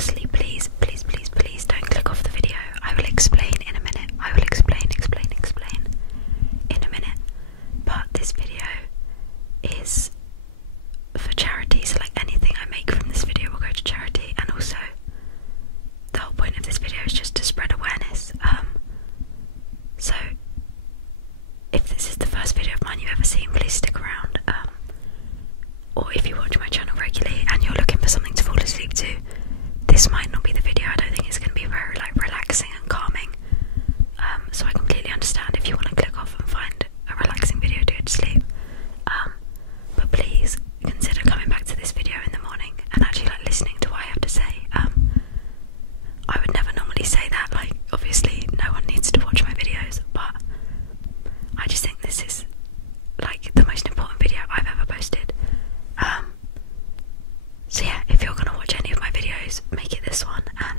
firstly, please don't click off the video. I will explain in a minute. I will explain in a minute. But this video is for charity, so like anything I make from this video will go to charity, and also the whole point of this video is just to spread awareness. So if this is the first video of mine you've ever seen, please stick around. Or if you watch my channel regularly and you're looking for something to fall asleep to, this might not be the video. I don't think it's going to be very like relaxing and calming. So I completely understand if you want to click off and find a relaxing video to go to sleep. But please consider coming back to this video in the morning and actually like listening to what I have to say. I would never normally say that, like obviously no one needs to watch my videos, but I just think this is like the most important video I've ever posted. So yeah, if you're gonna watch any of my videos, make it this one, and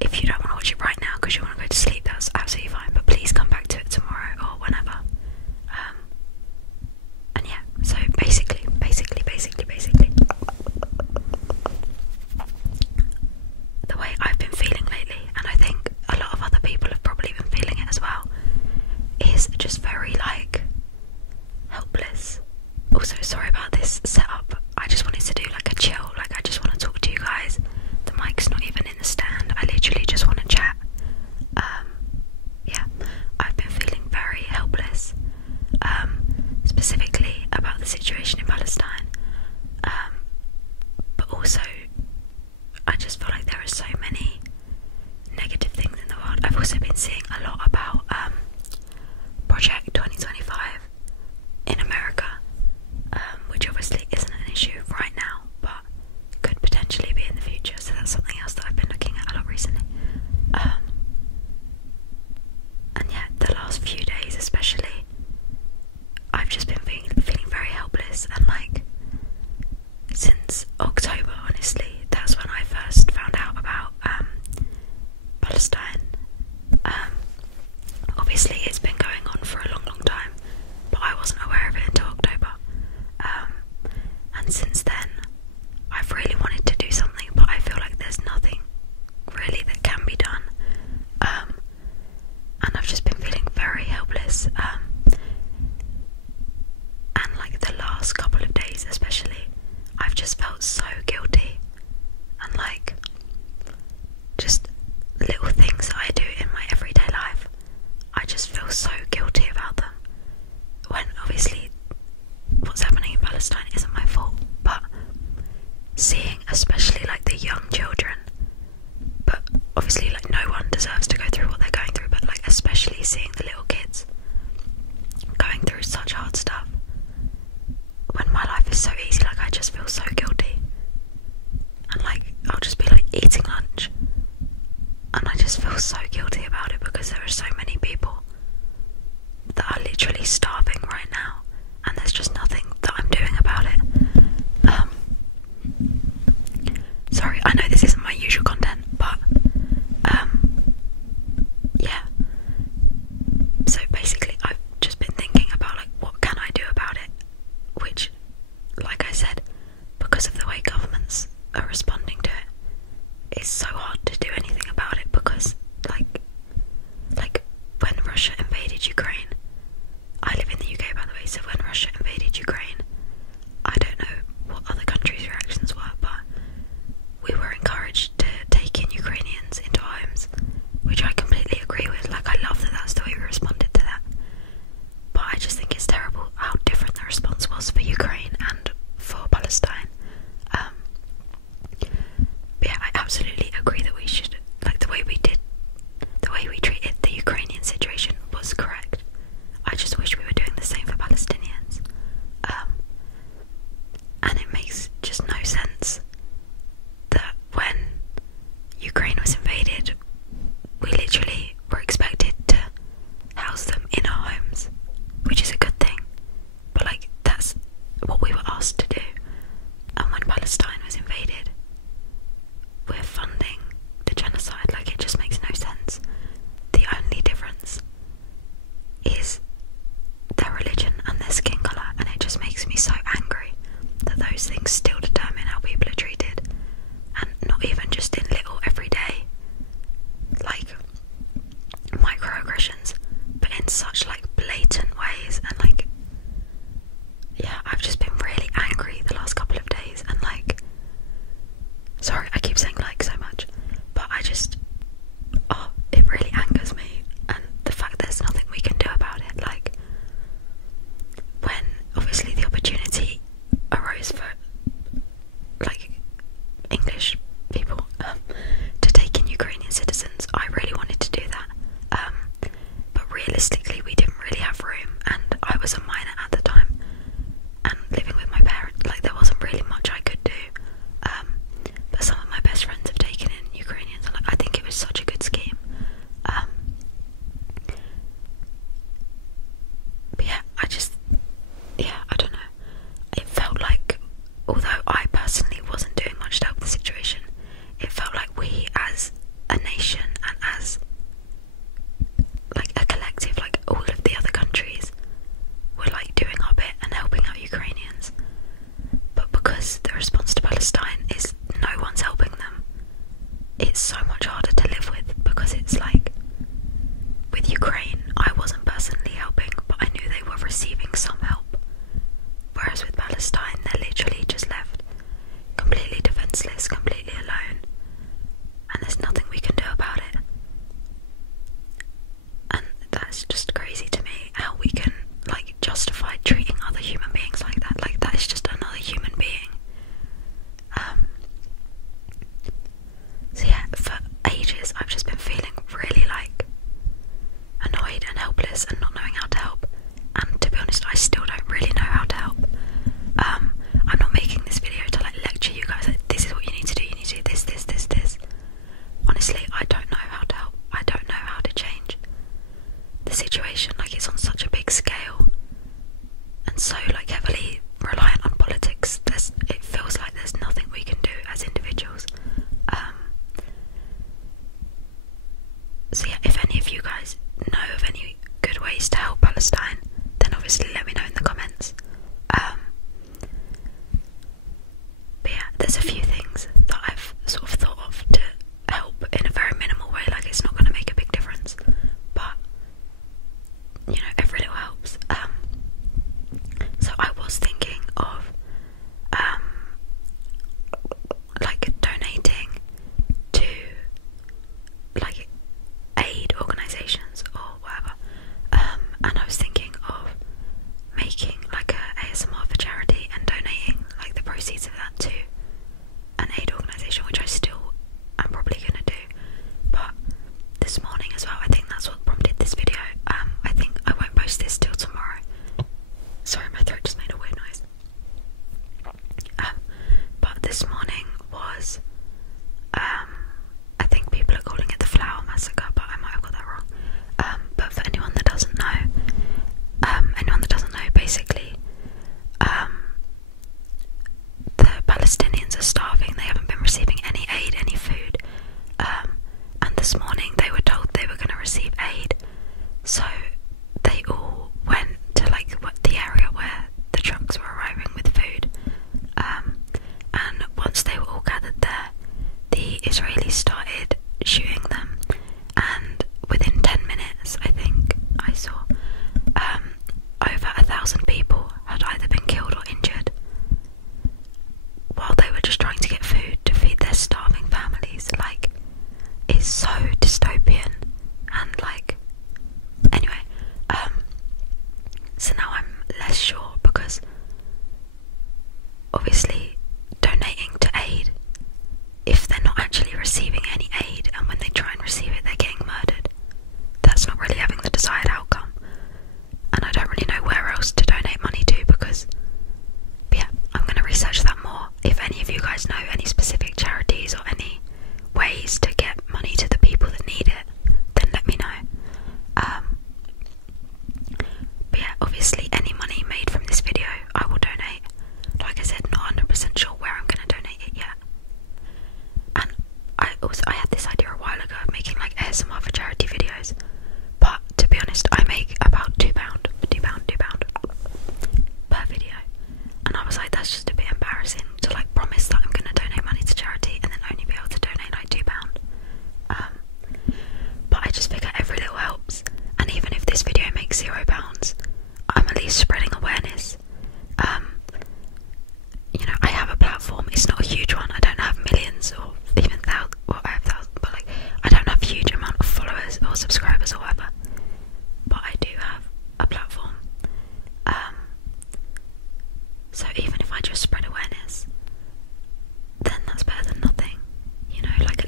if you don't want to watch it right now because you want to go to sleep, that's absolutely fine, but please come back to it tomorrow or whenever. And yeah, so basically, the way I've been feeling lately, and I think a lot of other people have probably been feeling it as well, is just very like helpless. Also, sorry about this setup. I just wanted to do like a chill, like I just want to talk to you guys. The mic's not even in the stand. I literally just want to chat. Yeah, I've been feeling very helpless, specifically about the situation in Palestine, but also I just feel like there are so many negative things in the world. I've also been seeing a lot about Project 2025 in America, which obviously isn't an issue right now, but could potentially be in the future, so that's something else that I've been looking at a lot recently. And yeah, the last few days especially, I've just been feeling very helpless, and like since October, honestly, that's when I first found out about Palestine. Obviously it's been going on for a long time, but I wasn't aware of it until October. And since then I've really wanted to do something, but I feel like there's nothing really that can be done. And I've just been feeling very helpless. And like the last couple of days especially, I've just felt so guilty, and like just little things that I do in my everyday life, I just feel so guilty about them, when obviously what's happening in Palestine isn't my fault. But seeing especially like the young children, but obviously like no one deserves to go through what they're going through, but like especially seeing the little kids going through such hard stuff when my life is so easy, like I just feel so guilty. And like I'll just be like eating lunch and I just feel so guilty about it, because there are so many people that are literally starving right now, and there's just nothing that I'm doing about it. Sorry, I know this isn't my usual content, but yeah. So basically I've just been thinking about like what can I do about it, which, like I said, because of the way governments are responding to it, it's so hard to do anything about it, because like when Russia invaded Ukraine, I live in the UK by the way, so when Russia invaded Ukraine, I don't know what other countries' reactions were, but we were encouraged to take in Ukrainians into homes, which I completely agree with. Like I love that that's the way we responded to that, but I just think it's terrible how different the response was for Ukraine and for Palestine. sorry, I keep saying like so much, but it really angers me, and the fact there's nothing we can do about it. Like, when obviously the opportunity arose for like English people to take in Ukrainian citizens, I really wanted to do that, but realistically we didn't really have room, and I was a minor at the time and living with my parents. Like, there wasn't really much I could do, but some of my best friends have taken in Ukrainians, and like, I think it was such a good scheme. But yeah, I don't know. It felt like, although I personally wasn't doing much to help the situation, it felt like we as a nation and as like a collective, like all of the other countries, were like doing our bit and helping out Ukrainians. But because the response to Palestine is no one's helping them, it's so much harder to live with, because it's like, with Ukraine, I wasn't personally helping, but I knew they were receiving some help. Whereas with Palestine, they're literally just left completely defenseless, completely alone, and there's nothing we can do about it. And that's just crazy to me, how we can like justify treating other human beings like that. Like, that is just another human being. So yeah, for ages I've just been feeling really like annoyed and helpless and not knowing how to help, and to be honest, I still don't really know how to help. I'm not making this video to like lecture you guys, like, this is what you need to do, you need to do this, this, this, this. Honestly, I don't know how to help. I don't know how to change the situation. Like, it's on such a big scale and so like heavily reliant on politics. It feels like there's nothing we can do as individuals. So yeah, if any of you guys know of any good ways to help Palestine, then obviously let me know in the comments. But yeah, there's a few things that I've sort of thought of to help in a very minimal way. Like, it's not going to make a big difference, but you know, every little helps. So I was thinking of like donating to like aid organisations or whatever, and I was thinking of making like a ASMR for charity and donating like the proceeds of that to an aid organisation, which I still am probably gonna do. But this morning as well, I think that's what prompted this video. I think I won't post this till tomorrow. Sorry, my throat just made a weird noise. But this morning was I think people are calling it the Flower Massacre, but I might have got that wrong. But for anyone that doesn't know, basically, the Palestinians are starving. They haven't been receiving any aid, any food. And this morning they were told they were going to receive aid, so they all went to like the area where the trucks were arriving with food. And once they were all gathered there, the Israelis started shooting them, and within 10 minutes, I think I saw, over 1,000 people had either been killed or injured while they were just trying to get food to feed their starving families. Like, it's so dystopian, and like, anyway, so now I'm less sure, because obviously donating to aid, if they're not actually receiving any aid, and when they try and receive it they're getting murdered, that's not really having the desired outcome. And I don't really know where else to donate money to, because yeah, I'm going to research that more. If any of you guys know any specific charities or any ways to get money to the people that need it, then let me know. But yeah, obviously any money made from this video I will donate. Like I said, not 100% sure where I'm going to donate it yet. And I had this idea a while ago of making like ASMR for charity videos, but to be honest, I make about £2 per video, and I was like, that's just a bit embarrassing to like promise that I'm going to donate money to charity and then only be able to donate like £2. But I just figure every little helps, and even if this video makes £0, I'm at least spreading awareness. You know, I have a platform, it's not a huge one, I don't have millions or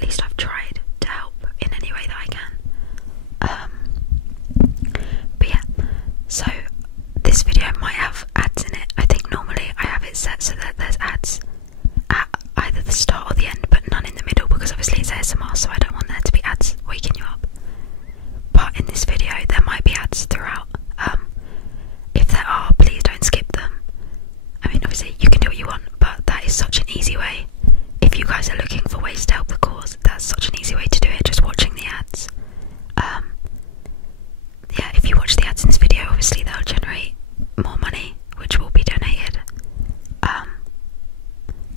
least I've tried to help in any way that I can. But yeah, so this video might have ads in it. I think normally I have it set so that there's ads at either the start or the end, but none in the middle, because obviously it's ASMR, so I don't want there to be ads waking you up. But in this video there might be ads throughout. If there are, please don't skip them. I mean, obviously you can do what you want, but that is such an easy way. If you guys are looking for ways to help the cause, that's such an easy way to do it, just watching the ads. Yeah, if you watch the ads in this video, obviously they'll generate more money, which will be donated.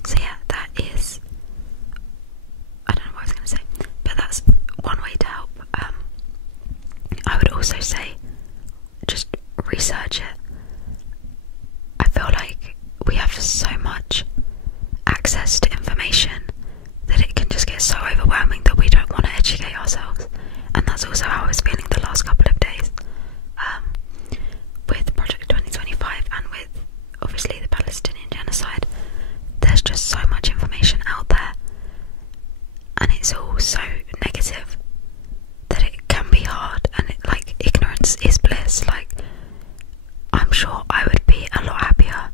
So yeah, that is, I don't know what I was going to say, but that's one way to help. I would also say, just research it. I feel like we have so much access to information that it can just get so overwhelming that we don't want to educate ourselves. And that's also how I was feeling the last couple of days, with Project 2025 and with obviously the Palestinian genocide. There's just so much information out there, and it's all so negative that it can be hard, and like, ignorance is bliss. Like, I'm sure I would be a lot happier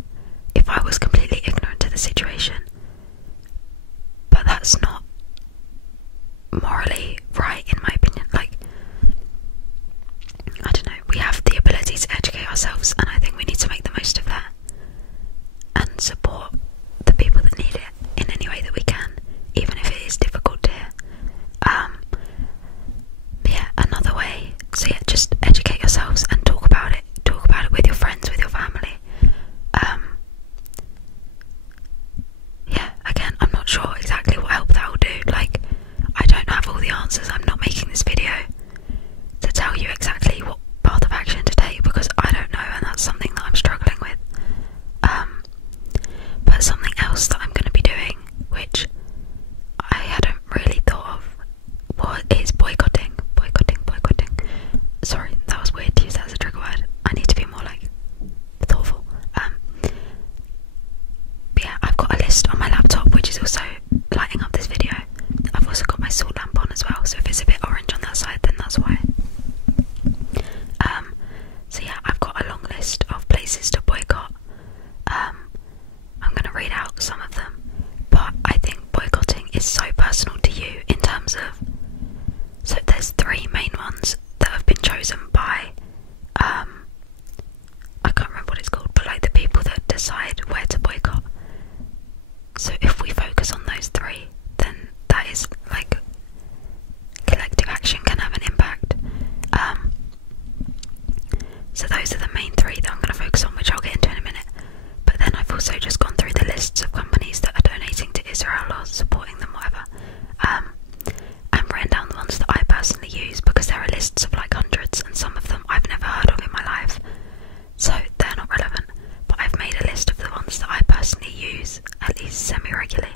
if I was completely ignorant to the situation, but that's not morally right in my opinion. Like, I don't know, we have the ability to educate ourselves, and I think we need to make the most of that and support the people that need it in any way that we can, even if it is difficult to hear. Yeah, another way, so yeah, just educate yourselves and talk about it with your friends, with your family. Yeah, again, I'm not sure exactly what help that will do. Like, I don't have all the answers. I'm not making this video to tell you exactly what path of action to take, because I don't know, and that's something that I'm struggling with. But something else that I'm going to be doing, which I hadn't really thought of, is boycotting. Sorry, that was weird to use that as a trigger word. I need to be more like thoughtful. But yeah, I've got a list on my laptop which is also lighting up this video. I've also got my salt lamp on as well, so if it's a bit orange on that side, then that's why. So yeah, I've got a long list of places to boycott. I'm going to read out some of them, but I think boycotting is so personal to you in terms of, so there's 3 main ones that have been chosen by, I can't remember what it's called, but like the people that decide where to boycott. So if we focus on those 3, then that is like, collective action can have an impact. So those are the main 3 that I'm going to focus on, which I'll get into in a minute. But then I've also just gone through the lists of companies that are donating to Israel or supporting them, whatever, and written down the ones that I personally use, because there are lists of like hundreds, and some of them I've never heard of in my life, so they're not relevant. But I've made a list of the ones that I personally use, at least semi-regularly,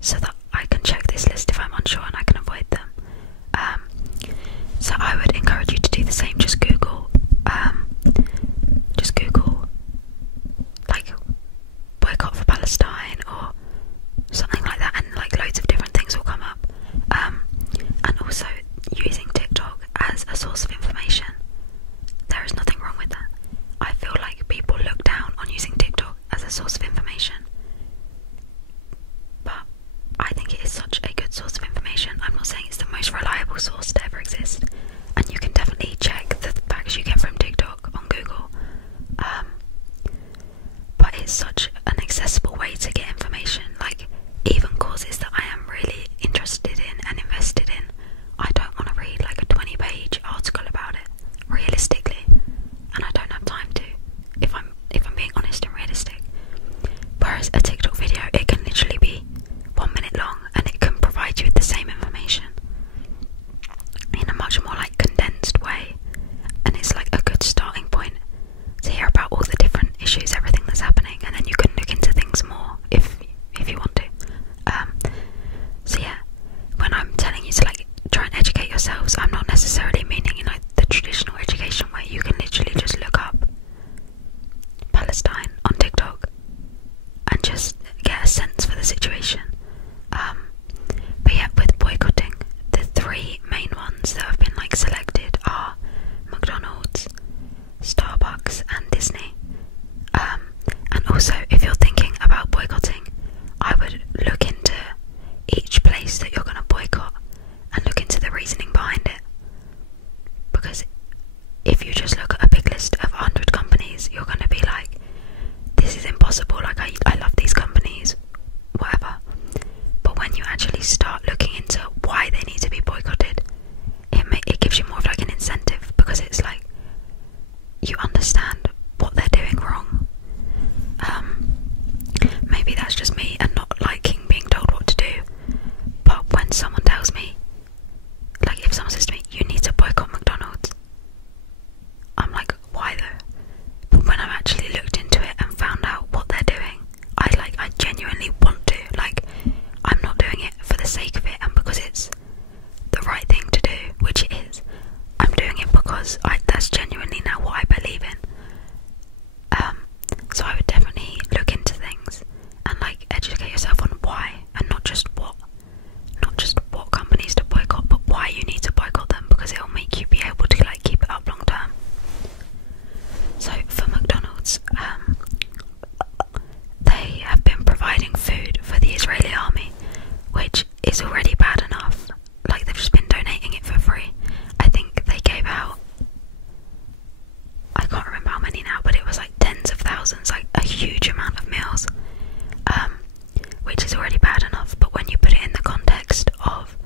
so that I can check this list if I'm unsure and I can avoid them. So I would encourage you to do the same. Just Google like boycott for Palestine or something like that, and like loads of different things will come up. And also using TikTok as a source of information. There is nothing wrong with that. I feel like people look down on using TikTok as a source of information, but I think it is such a good source of information. I'm not saying it's the most reliable source to ever exist, and you can definitely check the facts you get from TikTok on Google, but it's such an accessible way to get information. Like, even causes that I am really interested in and invested in, I don't want to read like a 20-page article about it, realistically, and I don't have time to, if I'm being honest and realistic. Whereas a TikTok video, it can literally be 1 minute long, and it can provide you with the same information in a much more like condensed way, and it's like a good starting point to hear about all the different issues, everything that's happening, and then you can look into things more if you want to. So yeah, when I'm telling you to like try and educate yourselves, I'm not necessarily meaning, you know, the traditional education where you can literally just look up Palestine on TikTok and just get a sense for the situation. But yeah, with boycotting, is that you're going to boycott and look into the reasoning behind it. Because if you just look at a big list of 100 companies, you're going to be like, this is impossible, like I love these companies, whatever. But when you actually start looking into why they need to be boycotted, it gives you more of like an incentive, because it's like you understand what they're doing wrong. Maybe that's just me and not liking being told what to do, but when someone tells me, like if someone says to me, you need to boycott McDonald's, I'm like, why though? But when I've actually looked into it and found out what they're doing, I genuinely want to. Like, I'm not doing it for the sake of it and because it's the right thing to do, which it is. I'm doing it because that's genuinely now what I believe in. So I would definitely look into things and like educate yourself on why, and not just what companies to boycott, but why you need to boycott them, because it'll make you be able to like keep it up long term. So for McDonald's, they have been providing food for the Israeli army, which is already bad enough. Like, they've just been donating it for free. I think they gave out, I can't remember how many now, but it was like tens of thousands, like a huge amount of meals, which is already bad enough. But when you put it in the context of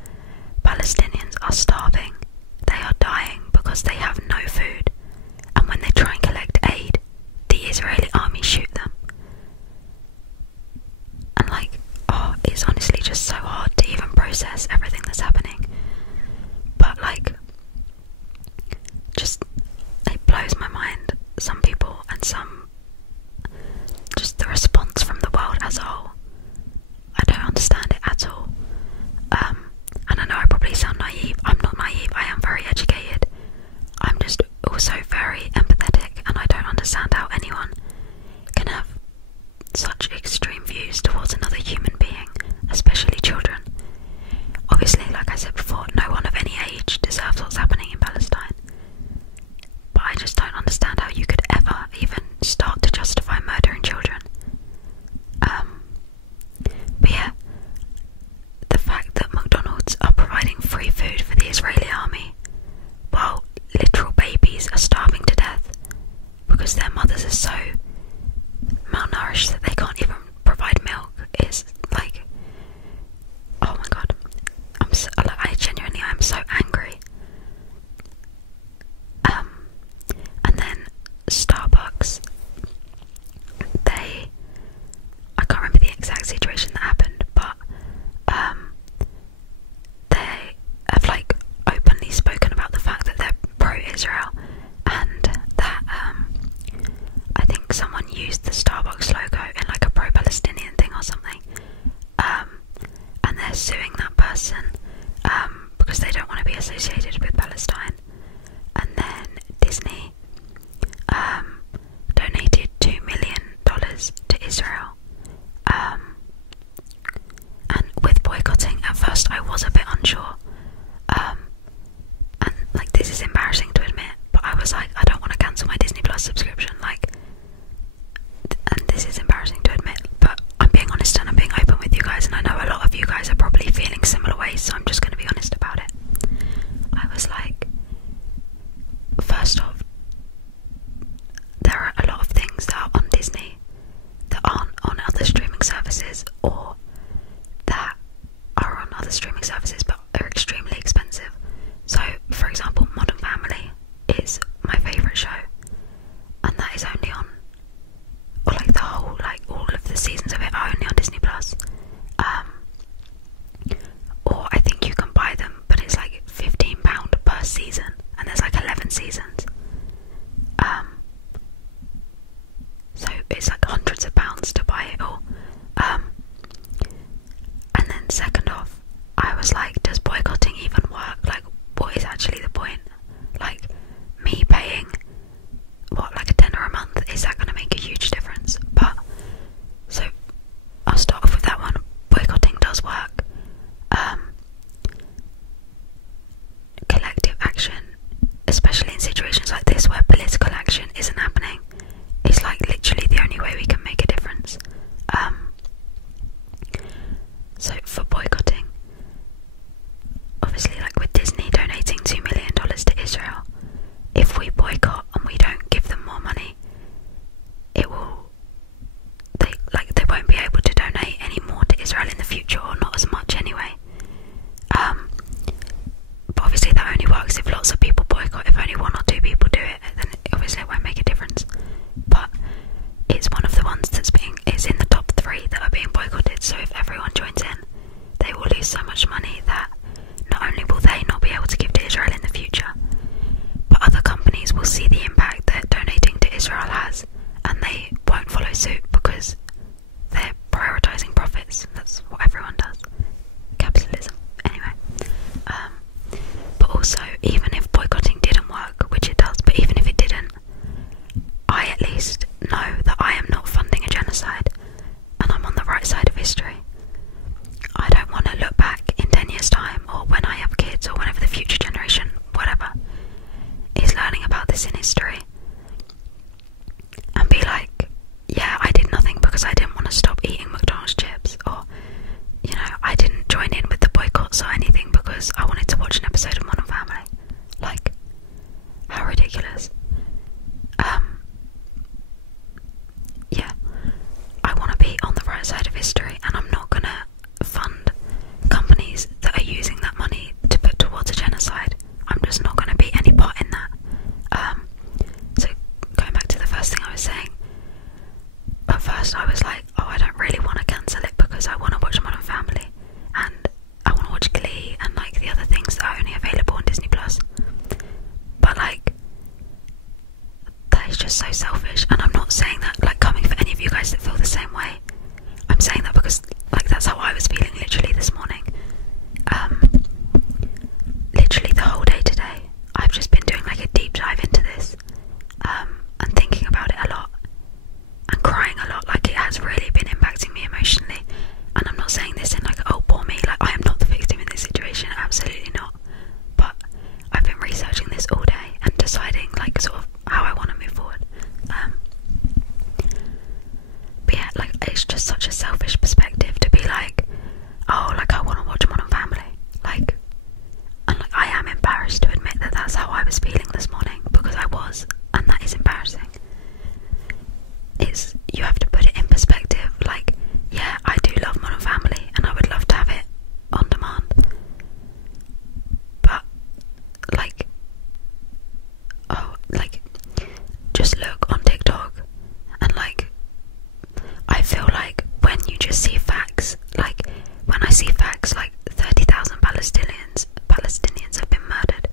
Palestinians are starving, they are dying because they have no food, and when they try and collect aid, the Israeli army shoot them. And like, it's honestly just so hard to even process everything that's happening. But like, just, it blows my mind, some people and just the response from the world as a whole. I don't understand it at all. And I know I probably sound naive. I'm not naive, I am very educated. I'm just also very empathetic, and I don't understand how anyone can have such extreme views towards another human being, especially children. Obviously, like I said before, no one of any age deserves what's happening in Palestine. But I just don't understand how you could ever even start to justify murdering children. But yeah, the fact that McDonald's are providing free food for the Israeli army while literal babies are starving to death because their mothers are so malnourished that they can't even provide milk is like, oh my god, I'm so angry. And then Starbucks, I can't remember the exact situation that happened, but they have like openly spoken about the fact that they're pro-Israel, and that I think someone used the Starbucks logo in like a pro-Palestinian thing or something, and they're suing that person because they don't want to be associated with Palestine. And then Disney donated $2 million to Israel. And with boycotting, at first I was a bit unsure, and like, this is embarrassing to admit, but I was like, I don't want to cancel my Disney Plus subscription, like, and this is embarrassing to admit, but I'm being honest and I'm being open with you guys, and I know a lot of you guys are probably feeling similar ways, so I'm just going to be honest about it. I was like, first off, there are a lot of things that are on Disney that aren't on other streaming services, or that are on other streaming services but are extremely expensive. So, for example, Modern Family is my favourite show, and that is only on, or like the whole, like all of the seasons of it are only on Disney Plus. Or I think you can buy them, but it's like £15 per season, and there's like 11 seasons. So it's like hundreds of pounds to buy it all. And then second off, I was like, does boycotting even work? Like, what is actually the point? Like, me paying like a tenner a month, is that going to make a huge difference? But so I'll start off with that one. Boycotting does work. Collective action, especially in situations like this where political action isn't happening, is like literally the only way we can make a difference. So for boycotting, even if boycotting didn't work, which it does, but even if it didn't, I at least know that I am not funding a genocide and I'm on the right side of history. I don't want to look back in 10 years' time, or when I have kids, or whenever the future generation, whatever, is learning about this in history, and be like, yeah, I did nothing because I didn't want to stop eating McDonald's chips, or, you know, I didn't join in with the boycotts or anything because I wanted to watch an episode of Modern Family. Like, how ridiculous. Yeah, I want to be on the right side of history, and I'm not gonna fund companies that are using that money to put towards a genocide. I'm just not going to be any part in that. So going back to the first thing I was saying, at first I was like, oh, I don't really want to cancel it because I want to watch Modern Family and I want to watch Glee and like the other things that are only available on Disney Plus. But like, that is just so selfish, and I'm not saying that like coming for any of you guys that feel the same way. I'm saying that because like that's how I was feeling literally this morning. Literally the whole day today I've just been doing like a deep dive into this, and thinking about it a lot and crying a lot. Like, it has really been impacting me emotionally, and I'm not saying this in like, oh poor me, like I am not the victim in this situation, absolutely not, but I've been researching this all day and deciding like sort of how I want to move forward. But yeah, like it's just such a selfish perspective to be like, oh, like I want to watch Modern Family, like, and like I am embarrassed to admit that that's how I was feeling this morning, because I was, and that is embarrassing. It's, you have to put it in perspective, like, yeah, I do love Modern Family and I would love to have it on demand, but like, oh, like, just look on TikTok and like, I feel like when you just see facts, like when I see facts like 30,000 Palestinians have been murdered,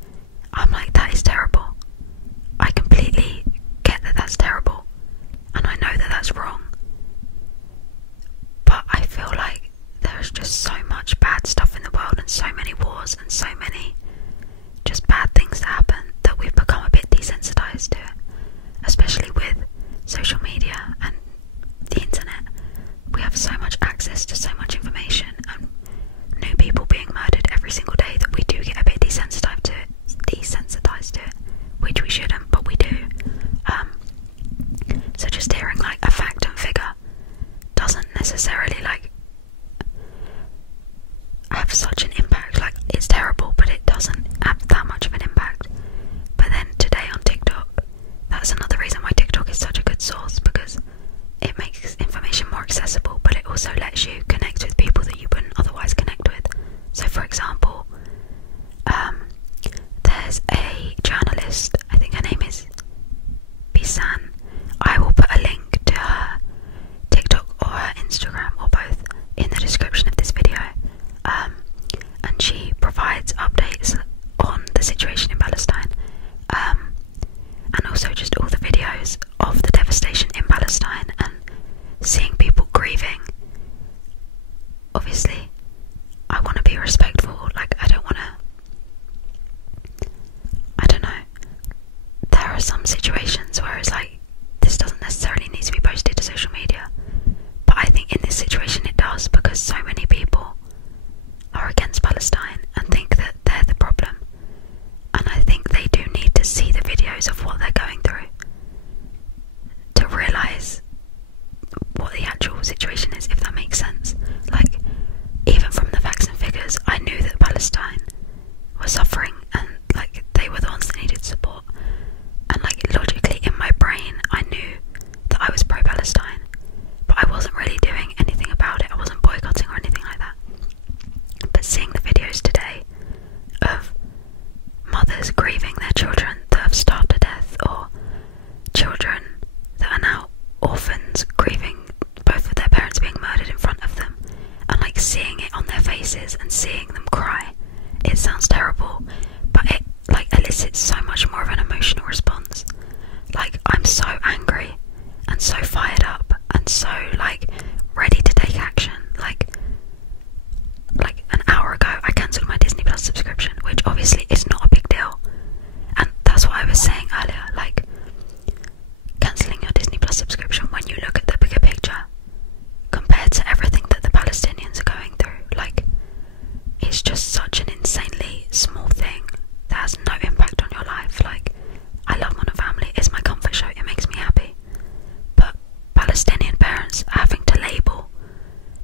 I'm like, that is terrible. I completely get that that's terrible, and I know that that's wrong, but I feel like there's just so much bad stuff in the world, and so many wars, and so many just bad things that happen, that we've become a bit desensitized to it, especially with social media and the internet. We have so much access to so much information and new people being murdered every single day that we do get a bit desensitized to it, which we shouldn't, but we do. So just hearing like a fact and figure doesn't necessarily like have such an impact. Like, it's terrible, but it doesn't have that much of an impact. But then today on TikTok, that's another reason why TikTok is such a good source, because it makes information more accessible, but it also lets you connect with people that you wouldn't otherwise connect with. So for example, there's a journalist, I think her name is Bisan. I will put a link to her TikTok or her Instagram, or both, in the description of this video, and she provides updates on the situation in Palestine, and also just all the videos of the devastation in Palestine and seeing people grieving. Obviously I want to be respectful, like I don't want to, I don't know, there are some situations where it's like, this doesn't necessarily need to be posted to social media, but I think in this situation it does, because so many people are against Palestine and think that they're the problem, and I think they do need to see the videos of what they're going through to realise what the actual situation is, if that makes sense. Like, even from the facts and figures, I knew that Palestine was suffering, and like they were the ones that needed support, and like logically in my brain I knew that I was pro-Palestine, but I wasn't really doing anything about it. I wasn't boycotting or anything like that. But seeing the videos today of mothers grieving their children that have starved to death, or children that are now orphans grieving both of their parents being murdered in front of them, and like seeing it on their faces and seeing them cry, it sounds terrible, but it like elicits so much more of an emotional response. Like, I'm so angry and so fired up and so like ready to take action. Like an hour ago I cancelled my Disney Plus subscription, which obviously is not a big deal, just such an insanely small thing that has no impact on your life. Like, I love Modern Family, it's my comfort show, it makes me happy. But Palestinian parents are having to label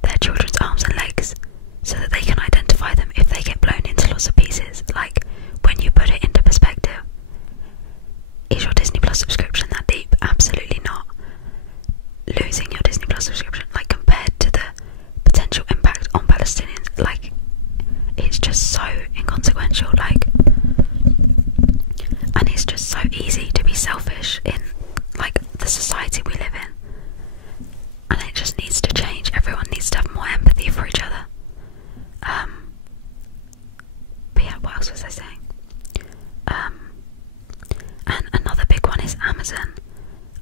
their children's arms and legs so that they can identify them if they get blown into lots of pieces. Like, when you put it into perspective, is your Disney Plus subscription that deep? Absolutely not. Losing your Disney Plus subscription, like, compared to the potential impact on Palestinians, like, it's just so inconsequential. Like, and it's just so easy to be selfish in, like, the society we live in, and it just needs to change. Everyone needs to have more empathy for each other. But yeah, what else was I saying? And another big one is Amazon.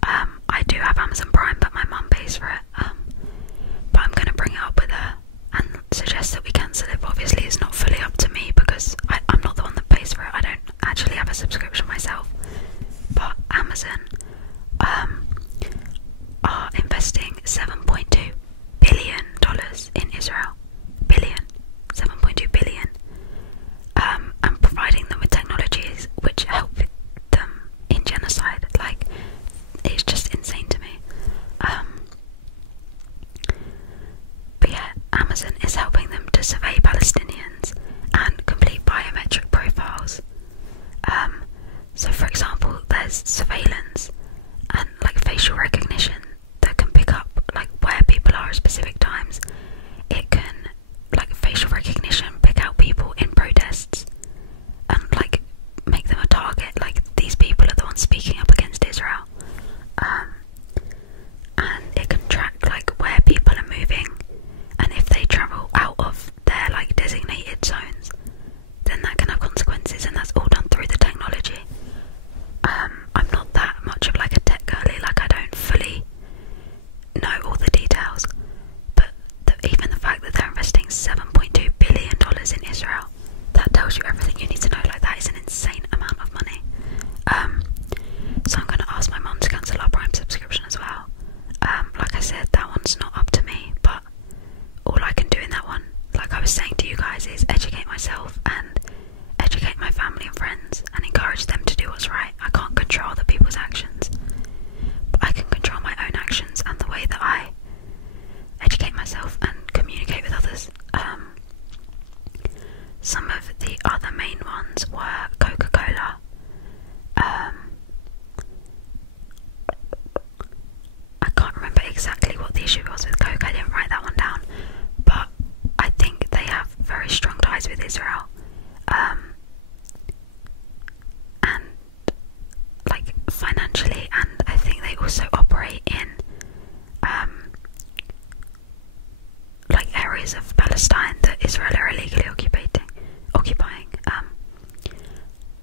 I do have Amazon Prime, but my mum pays for it. But I'm going to bring it up with her and suggest that we cancel it. But obviously it's not fully up to me because I'm not the one that pays for it. I don't actually have a subscription myself. But Amazon are investing $7.2 billion in Israel. $7.2 billion. And providing them with technologies which help them in genocide. Like, it's just insane to me. But yeah, Amazon is helping them to survey Palestinians and complete biometric profiles. So for example, there's surveillance and like facial recognition that can pick up like where people are at specific times. It can, like, facial recognition pick out people in protests and like make them a target. Like, these people are the ones speaking up against Israel. And it can track like where people are moving, and if they travel out of their like designated zones, then that can have consequences, and that's all done through the technology. I'm not that much of like a tech girly, like I don't fully know all the details, but even the fact that they're investing $7.2 billion in Israel, that tells you everything you need to know. Like, that is an insane amount of money. So I'm going to ask my mum to cancel our Prime subscription as well. Like I said, that one's not up to me, but all I can do in that one, like I was saying to you guys, is educate myself and educate my family and friends and encourage them to do what's right. I can't control other people's actions, but I can control my own actions and the way that I educate myself and communicate with others. Some of the other main ones were Coca-Cola. I can't remember exactly what the issue was with Coke. I didn't write that one down, but I think they have very strong ties with Israel, and like financially, and I think they also operate in like areas of Palestine that Israel are illegally occupying.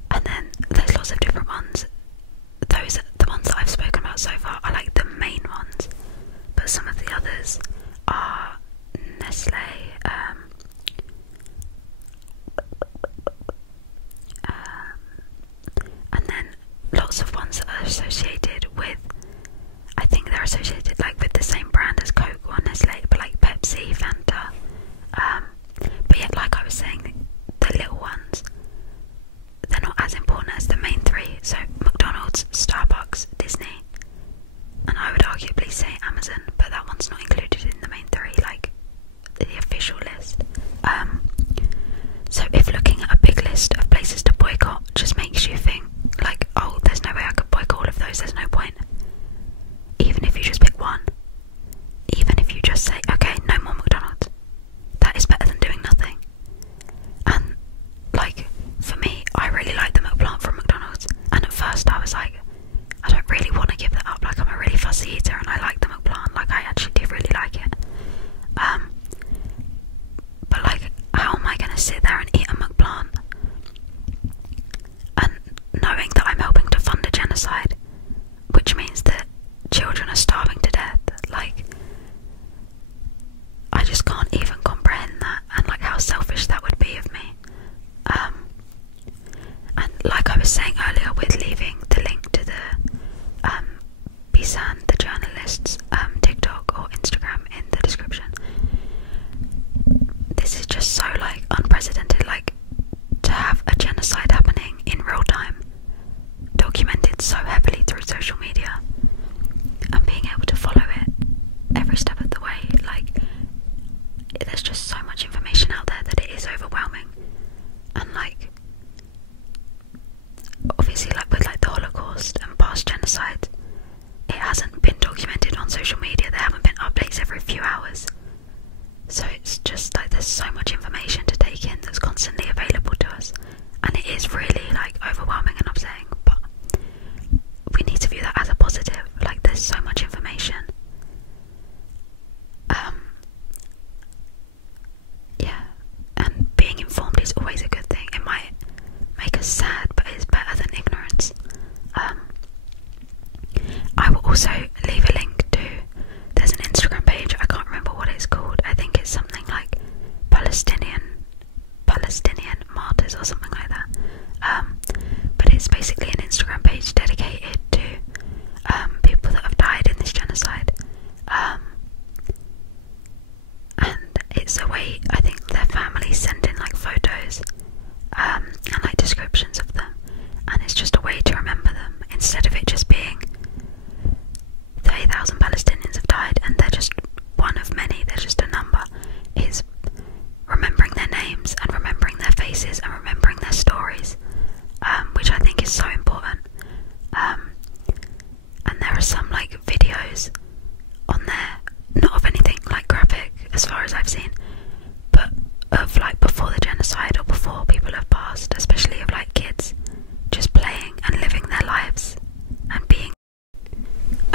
And then there's lots of different ones. Those, the ones that I've spoken about so far, are like the main ones, but some of the others are Nestle, and then lots of ones that are associated with, I think they're associated like with the same brand as Coke or Nestle, but like Pepsi, Fanta. But yet, like I was saying, the little ones, they're not as important as the main three. So McDonald's, Starbucks, Disney, and I would arguably say Amazon, but that one's not included in the main three, like the official list. So if looking at a big list of places to boycott just makes you think like, oh, there's no way I could boycott all of those, there's no point. Even if you just pick one, even if you just say, okay, no more McDonald's, that is better than doing nothing. And like, for me, I really like the McPlant from McDonald's, and at first I was like, I don't really want to give that up. Like, I'm a really fussy eater and I like the McPlant, like I actually do really like it. But like, how am I going to sit there and eat a McPlant and knowing that I'm helping to fund a genocide, which means that children are starving to death? Like, I just can't even comprehend that, and like how selfish that would be of me. And like I was saying earlier, with leaving the link to the Bisan, the journalist's TikTok or Instagram in the description, this is just so like unprecedented. photos or something like that. But it's basically an Instagram page dedicated to people that have died in this genocide. And it's a way, I think their families send in like photos and like descriptions of them, and it's just a way to remember them, instead of it just being 30,000 Palestinians have died and they're just one of many, they're just a number. Is remembering their names and remembering their faces and remembering their stories, which I think is so important. And there are some like videos on there, not of anything like graphic as far as I've seen, but of like before the genocide or before people have passed, especially of like kids just playing and living their lives and being.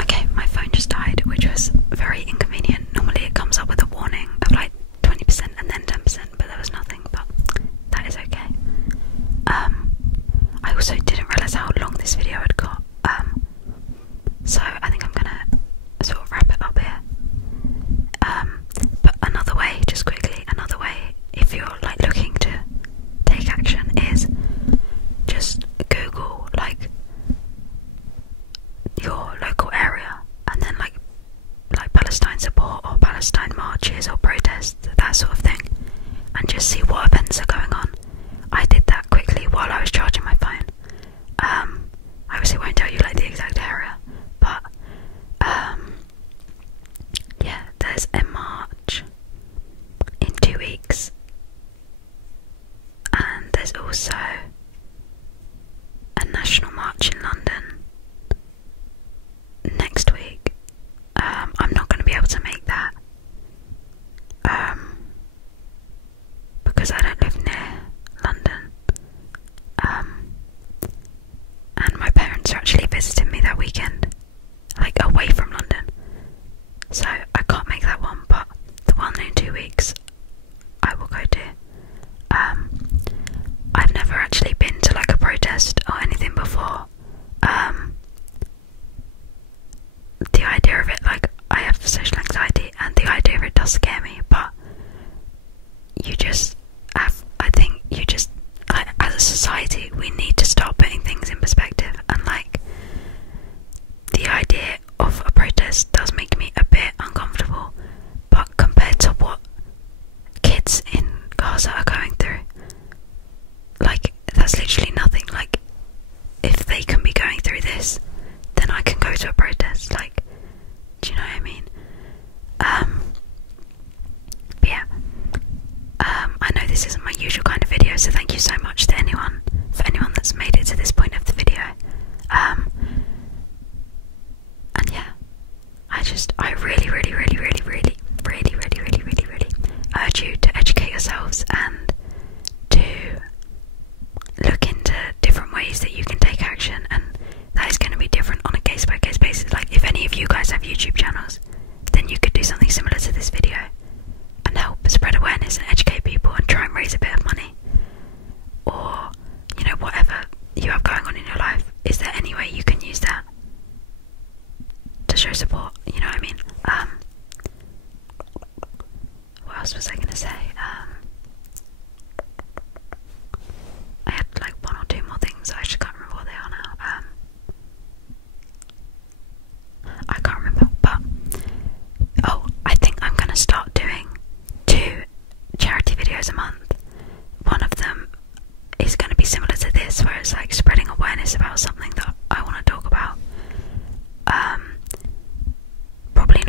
Okay, my phone just died, which was very inconvenient. Normally it comes up with a warning of like 20% and then 10%, but there was nothing, but that is okay. I also didn't realise how long this video had got, so I think I'm gonna sort of wrap it up here. But another way, just quickly, another way, if you're like looking to take action, is just Google like your local area and then like Palestine support or Palestine marches or protests, that sort of thing, and just see what events are going on. I did that quickly while I was charging my phone. I obviously won't tell you like the exact area, but yeah, there's a march in 2 weeks, and there's also a national march in London next week. I'm not going to be able to make that because I don't live near London, and my parents are actually visiting me that weekend, like away from London, so I can't make that one, but the one in 2 weeks I will go to. I've never actually been to like a protest or anything before. The idea of it, like, I have social anxiety and the idea of it does scare me, but you just have, I think you just, as a society, we need to start putting things in perspective, and like, the idea of a protest does make me a bit uncomfortable, but compared to what kids in Gaza are going through, like, that's literally nothing. Like, if they can be going through this, then I can go to a protest. Like, do you know what I mean? But yeah, I know this isn't my usual kind of video, so thank you so much to anyone that's made it to this point of the video. And yeah, I really urge you to educate yourselves and to look into different ways that you can take action, and that is going to be different on a case by case basis. Like, if any of you guys have YouTube channels, then you could do something similar to this video and help spread awareness and educate people and try and raise a bit of money, or, you know, whatever you have going on in your life. Is there any way you can use that to show support? You know what I mean? What else was I going to say? I had like one or two more things. I just can't remember what they are now. I can't remember, but oh, I think I'm gonna start doing 2 charity videos a month. One of them is going to be similar to this, where it's like spreading awareness about something that I want to talk about. Probably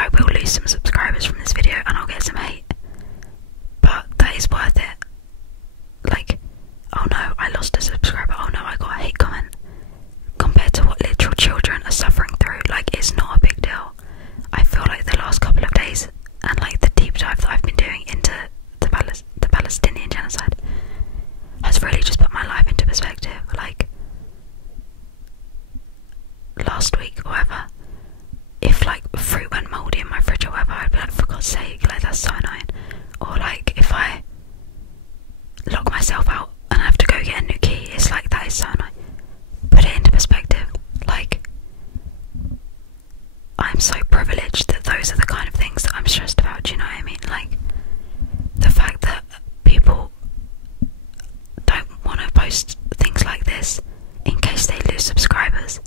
I will lose some subscribers from this video and I'll get some hate, but that is worth it. Like, oh no, I lost a subscriber, oh no, I got a hate comment, compared to what literal children are suffering through. Like, it's not a big deal. I feel like the last couple of days and like the deep dive that I've been doing into the Palestinian genocide has really just put my life into perspective. Like, last week or whatever, if like fruit went mouldy in my fridge or whatever, I'd be like, for God's sake, like that's so annoying. Or like if I lock myself out and I have to go get a new key, it's like, that is so annoying. Put it into perspective. Like, I'm so privileged that those are the kind of things that I'm stressed about, do you know what I mean? Like, the fact that people don't want to post things like this in case they lose subscribers.